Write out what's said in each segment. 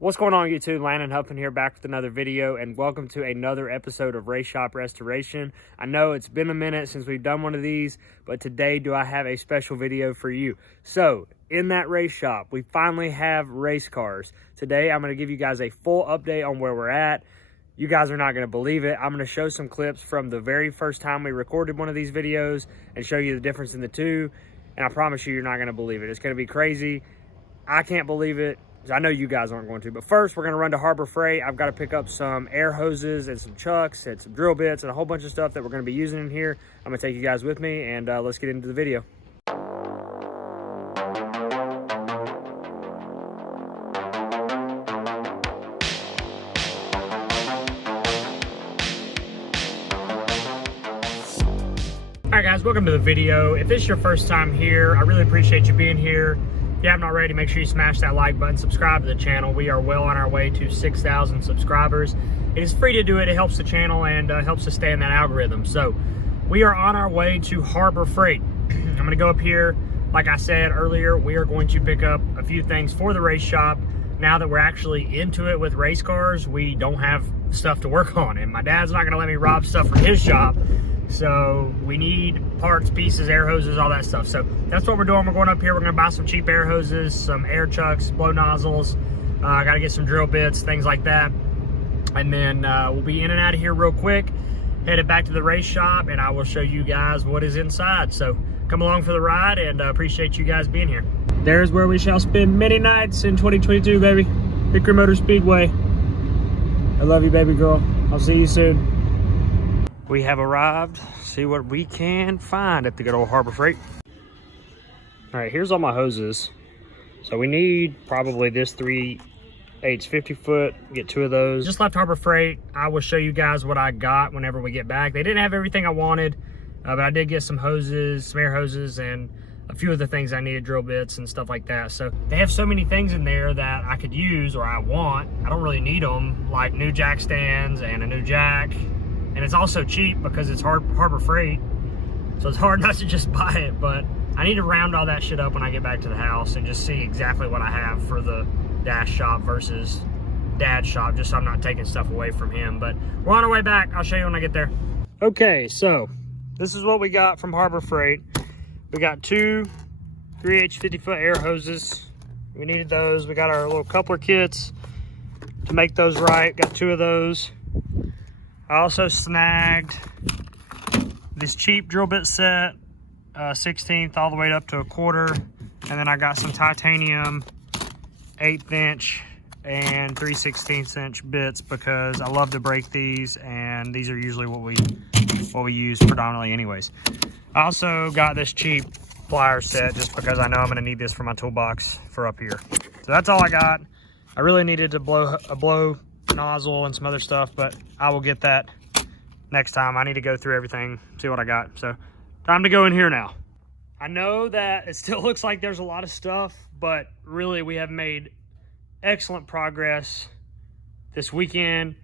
What's going on YouTube? Landon Huffman here, back with another video, and welcome to another episode of Race Shop Restoration. I know it's been a minute since we've done one of these, but today do I have a special video for you. So in that race shop, we finally have race cars. Today I'm going to give you guys a full update on where we're at. You guys are not going to believe it. I'm going to show some clips from the very first time we recorded one of these videos and show you the difference in the two, and I promise you're not going to believe it. It's going to be crazy. I can't believe it. I know you guys aren't going to, but first we're going to run to Harbor Freight. I've got to pick up some air hoses and some chucks and some drill bits and a whole bunch of stuff that we're going to be using in here. I'm going to take you guys with me, and let's get into the video. All right guys, welcome to the video. If this is your first time here, I really appreciate you being here. If you haven't already, make sure you smash that like button, subscribe to the channel. We are well on our way to 6,000 subscribers. It is free to do it. It helps the channel and helps us stay in that algorithm. So we are on our way to Harbor Freight. I'm going to go up here. Like I said earlier, we are going to pick up a few things for the race shop. Now that we're actually into it with race cars, we don't have stuff to work on. And my dad's not going to let me rob stuff from his shop. So we need parts, pieces, air hoses, all that stuff. So that's what we're doing. We're going up here. We're going to buy some cheap air hoses, some air chucks, blow nozzles. I got to get some drill bits, things like that. And then we'll be in and out of here real quick, headed back to the race shop, and I will show you guys what is inside. So come along for the ride, and appreciate you guys being here. There's where we shall spend many nights in 2022, baby. Hickory Motor Speedway. I love you, baby girl. I'll see you soon. We have arrived. See what we can find at the good old Harbor Freight. All right, here's all my hoses. So we need probably this 3/8 50 foot, get 2 of those. Just left Harbor Freight. I will show you guys what I got whenever we get back. They didn't have everything I wanted, but I did get some hoses, some air hoses, and a few of the things I needed, drill bits and stuff like that. So they have so many things in there that I could use or I want. I don't really need them, like new jack stands and a new jack. And it's also cheap because it's Harbor Freight, so it's hard not to just buy it. But I need to round all that shit up when I get back to the house and just see exactly what I have for the dash shop versus dad's shop, just so I'm not taking stuff away from him. But we're on our way back. I'll show you when I get there. Okay, so this is what we got from Harbor Freight. We got 2 3/8 50 foot air hoses. We needed those. We got our little coupler kits to make those right. Got 2 of those. I also snagged this cheap drill bit set, 16th all the way up to a 1/4. And then I got some titanium 1/8 inch and 3/16 inch bits because I love to break these, and these are usually what we use predominantly anyways. I also got this cheap plier set just because I know I'm gonna need this for my toolbox for up here. So that's all I got. I really needed to blow a blow nozzle and some other stuff, but I will get that next time. I need to go through everything, see what I got. So time to go in here now. I know that it still looks like there's a lot of stuff, but really we have made excellent progress this weekend.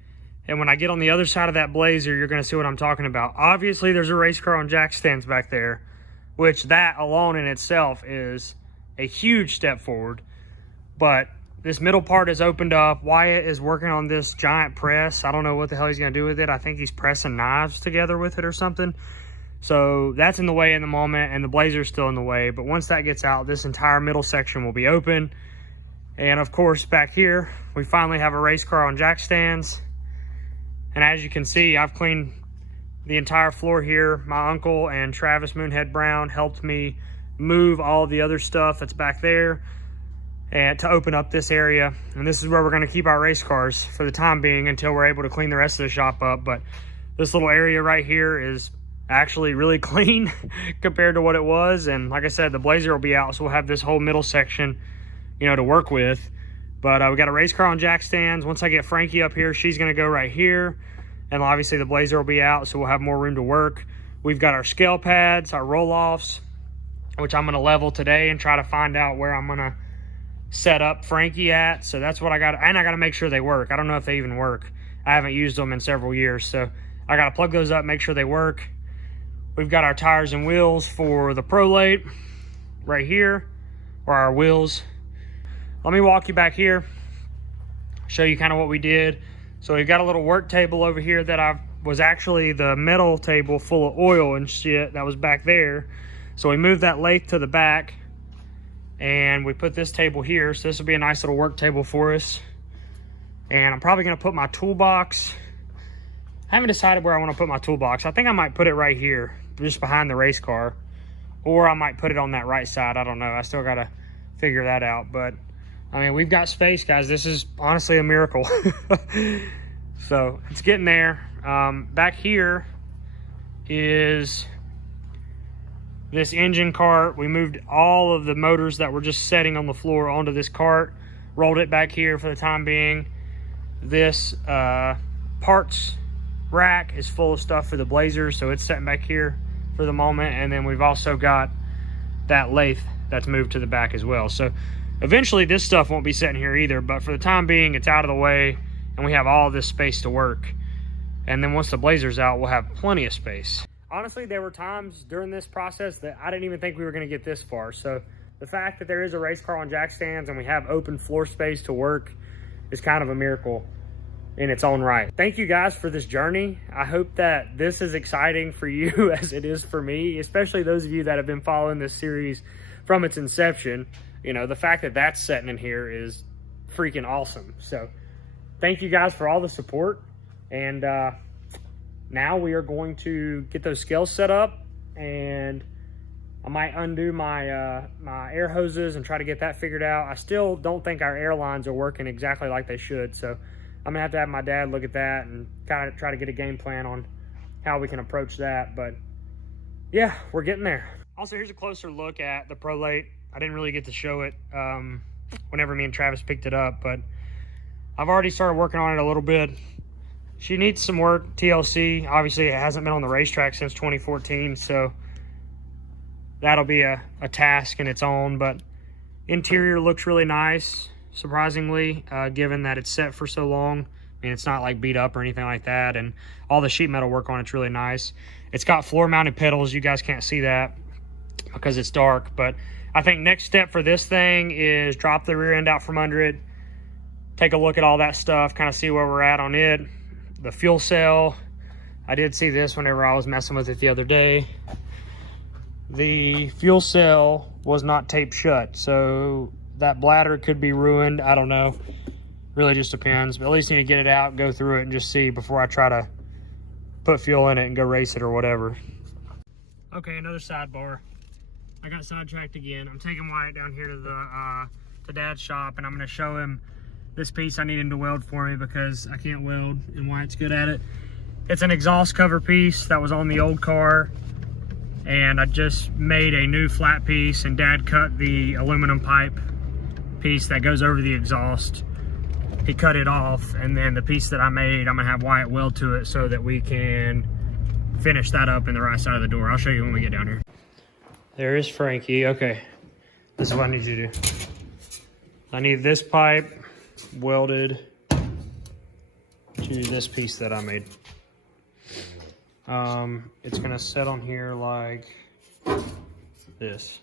And when I get on the other side of that Blazer, you're going to see what I'm talking about. Obviously there's a race car on jack stands back there, which that alone in itself is a huge step forward. But this middle part is opened up. Wyatt is working on this giant press. I don't know what the hell he's going to do with it. I think he's pressing knives together with it or something. So that's in the way in the moment, and the Blazer's still in the way. But once that gets out, this entire middle section will be open. And of course, back here, we finally have a race car on jack stands. And as you can see, I've cleaned the entire floor here. My uncle and Travis Moonhead Brown helped me move all the other stuff that's back there and to open up this area. And this is where we're going to keep our race cars for the time being until we're able to clean the rest of the shop up. But this little area right here is actually really clean compared to what it was. And like I said, the Blazer will be out, so we'll have this whole middle section, you know, to work with. But we got a race car on jack stands. Once I get Frankie up here, she's going to go right here. And obviously the Blazer will be out, so we'll have more room to work. We've got our scale pads, our roll-offs, which I'm going to level today and try to find out where I'm going to set up Frankie at. So that's what I got, and I got to make sure they work. I don't know if they even work. I haven't used them in several years, so I got to plug those up, make sure they work. We've got our tires and wheels for the Prolate right here, or our wheels. Let me walk you back here. show you kind of what we did. So we've got a little work table over here that was actually the metal table full of oil and shit that was back there. So we moved that lathe to the back and we put this table here. So this will be a nice little work table for us. And I'm probably gonna put my toolbox. I haven't decided where I want to put my toolbox. I think I might put it right here, just behind the race car. Or I might put it on that right side. I don't know. I still got to figure that out. But, I mean, we've got space, guys. This is honestly a miracle. So, it's getting there. Back here is this engine cart. We moved all of the motors that were just setting on the floor onto this cart. Rolled it back here for the time being. This parts rack is full of stuff for the Blazers, so it's sitting back here for the moment. And then we've also got that lathe that's moved to the back as well. So eventually this stuff won't be sitting here either, but for the time being it's out of the way and we have all this space to work. And then once the Blazer's out, we'll have plenty of space. Honestly, there were times during this process that I didn't even think we were going to get this far. So the fact that there is a race car on jack stands and we have open floor space to work is kind of a miracle in its own right. Thank you guys for this journey. I hope that this is exciting for you as it is for me, especially those of you that have been following this series from its inception. You know, the fact that that's sitting in here is freaking awesome. So thank you guys for all the support. And now we are going to get those scales set up, and I might undo my my air hoses and try to get that figured out. I still don't think our air lines are working exactly like they should. So I'm gonna have to have my dad look at that and kind of try to get a game plan on how we can approach that. But yeah, we're getting there. Also, here's a closer look at the Prolate. I didn't really get to show it whenever me and Travis picked it up, but I've already started working on it a little bit. She needs some work, TLC. Obviously, it hasn't been on the racetrack since 2014, so that'll be a task in its own. But interior looks really nice, surprisingly, given that it's set for so long. I mean, it's not like beat up or anything like that, and all the sheet metal work on it's really nice. It's got floor mounted pedals. You guys can't see that because it's dark, but I think next step for this thing is drop the rear end out from under it, take a look at all that stuff, kind of see where we're at on it. The fuel cell, I did see this whenever I was messing with it the other day. The fuel cell was not taped shut, so that bladder could be ruined. I don't know, really just depends, but at least need to get it out, go through it, and just see before I try to put fuel in it and go race it or whatever. Okay, another sidebar. I got sidetracked again. I'm taking Wyatt down here to Dad's shop, and I'm going to show him this piece I need him to weld for me because I can't weld and Wyatt's good at it. It's an exhaust cover piece that was on the old car, and I just made a new flat piece, and Dad cut the aluminum pipe piece that goes over the exhaust. He cut it off, and then the piece that I made, I'm gonna have Wyatt weld to it so that we can finish that up in the right side of the door. I'll show you when we get down here. There is Frankie. Okay, this is what I need you to do. I need this pipe welded to this piece that I made. It's gonna set on here like this.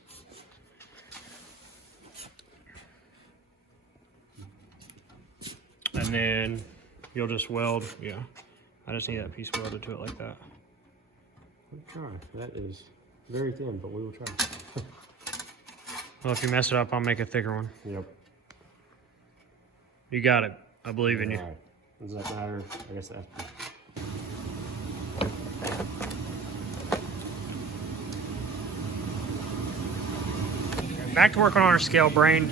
And then you'll just weld, yeah. I just need that piece welded to it like that. We'll try. That is very thin, but we will try. Well, if you mess it up, I'll make a thicker one. Yep. You got it. I believe in you. All right. Does that matter? I guess that. Back to working on our scale brain.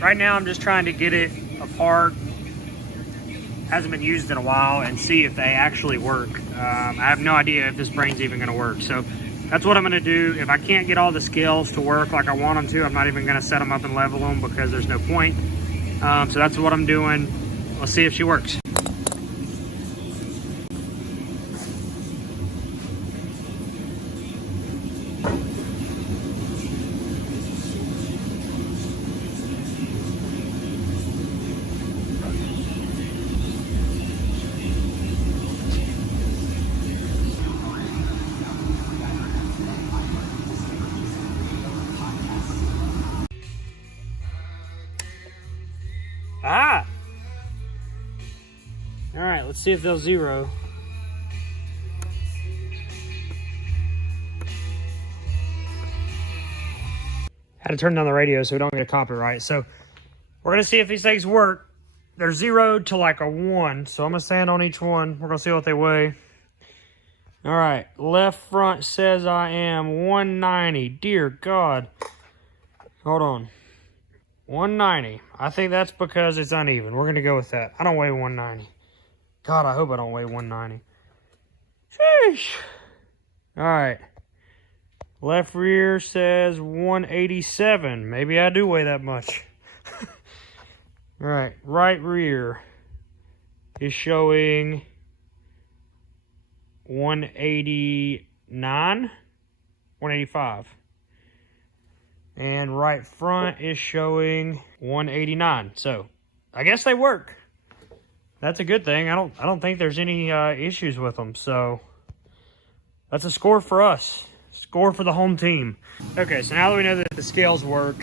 Right now, I'm just trying to get it apart. Hasn't been used in a while, and see if they actually work. I have no idea if this brain's even going to work. So that's what I'm going to do. If I can't get all the scales to work like I want them to, I'm not even going to set them up and level them because there's no point. So that's what I'm doing. Let's see if she works. Ah! All right, let's see if they'll zero. Had to turn down the radio so we don't get a copyright. So we're gonna see if these things work. They're zeroed to like a 1, so I'm gonna stand on each one. We're gonna see what they weigh. All right, left front says I am 190. Dear God. Hold on. 190. I think that's because it's uneven. We're gonna go with that. I don't weigh 190. God, I hope I don't weigh 190. Sheesh. All right. Left rear says 187. Maybe I do weigh that much. All right. Right rear is showing 189, 185. And right front is showing 189. So I guess they work. That's a good thing. I don't think there's any issues with them. So that's a score for us. Score for the home team. Okay, so now that we know that the scales work,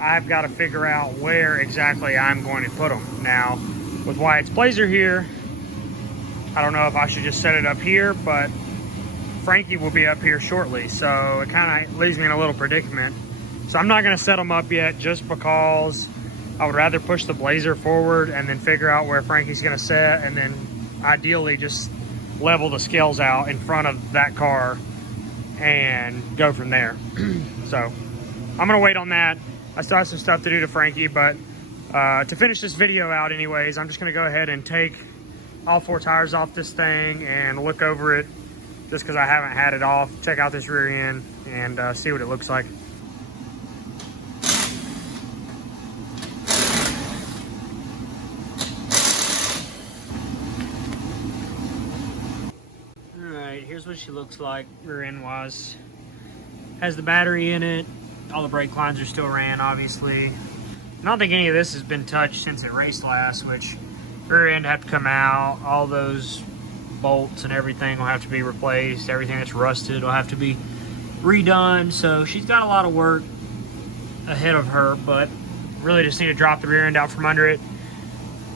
I've got to figure out where exactly I'm going to put them. Now, with Wyatt's Blazer here, I don't know if I should just set it up here, but Frankie will be up here shortly, so it kind of leaves me in a little predicament. So I'm not going to set them up yet just because I would rather push the Blazer forward and then figure out where Frankie's going to set, and then ideally just level the scales out in front of that car and go from there. So I'm gonna wait on that. I still have some stuff to do to Frankie, but to finish this video out anyways, I'm just gonna go ahead and take all 4 tires off this thing and look over it just because I haven't had it off. Check out this rear end and see what it looks like. Here's what she looks like rear end wise. Has the battery in it. All the brake lines are still ran, obviously. I don't think any of this has been touched since it raced last, which rear end have to come out. All those bolts and everything will have to be replaced. Everything that's rusted will have to be redone. So she's got a lot of work ahead of her, but really just need to drop the rear end out from under it,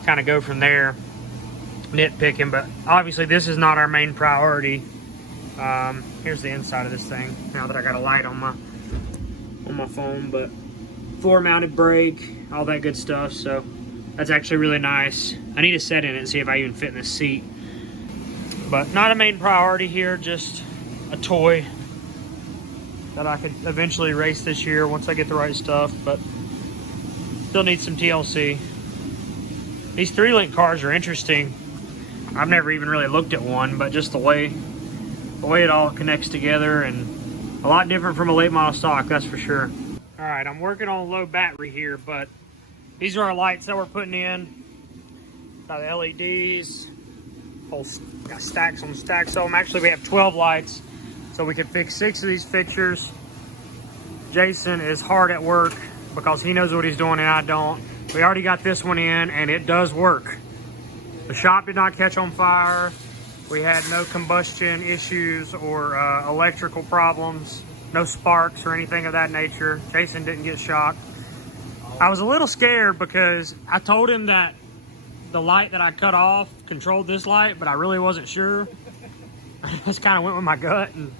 kind of go from there. Nitpicking, but obviously this is not our main priority. Here's the inside of this thing now that I got a light on my phone, but floor mounted brake, all that good stuff. So that's actually really nice. I need to set in it and see if I even fit in this seat, but not a main priority here, just a toy that I could eventually race this year once I get the right stuff, but still need some TLC. These 3-link cars are interesting. I've never even really looked at one, but just the way it all connects together, and a lot different from a late model stock, that's for sure. All right, I'm working on low battery here, but these are our lights that we're putting in. Got the LEDs, got stacks on stacks of them. Actually, we have 12 lights, so we can fix 6 of these fixtures. Jason is hard at work because he knows what he's doing and I don't. We already got this one in, and it does work. The shop did not catch on fire. We had no combustion issues or electrical problems, no sparks or anything of that nature. Jason didn't get shocked. I was a little scared because I told him that the light that I cut off controlled this light, but I really wasn't sure. I just kind of went with my gut, and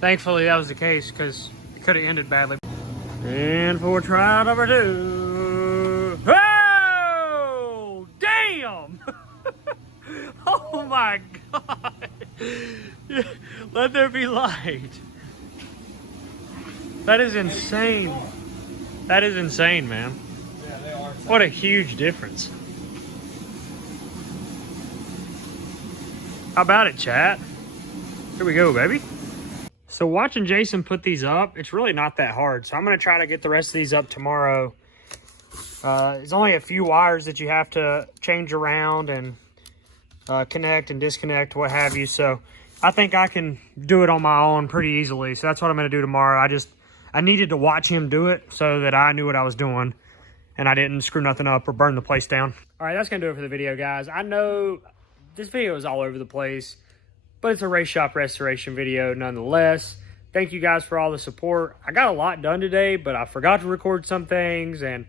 thankfully that was the case because it could have ended badly. And for trial number 2. Oh, damn! Oh my God. Let there be light. That is insane. That is insane, man. Yeah, they are. What a huge difference. How about it, chat? Here we go, baby. So watching Jason put these up, it's really not that hard. So I'm going to try to get the rest of these up tomorrow. There's only a few wires that you have to change around and connect and disconnect, what have you. So I think I can do it on my own pretty easily. So that's what I'm going to do tomorrow. I needed to watch him do it so that I knew what I was doing and I didn't screw nothing up or burn the place down. All right, that's going to do it for the video, guys. I know this video is all over the place, but it's a race shop restoration video nonetheless. Thank you guys for all the support. I got a lot done today, but I forgot to record some things, and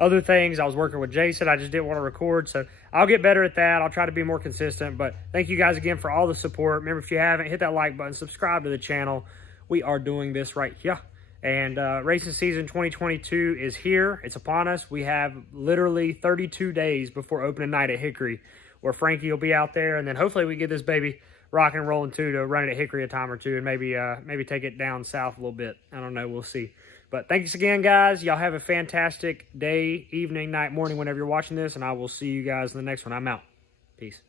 other things. I was working with Jason. I just didn't want to record. So I'll get better at that. I'll try to be more consistent. But thank you guys again for all the support. Remember, if you haven't, hit that like button, subscribe to the channel. We are doing this right here. And racing season 2022 is here. It's upon us. We have literally 32 days before opening night at Hickory, where Frankie will be out there. And then hopefully we get this baby rocking and rolling too, to run it at Hickory a time or two, and maybe take it down south a little bit. I don't know. We'll see. But thanks again, guys. Y'all have a fantastic day, evening, night, morning, whenever you're watching this. And I will see you guys in the next one. I'm out. Peace.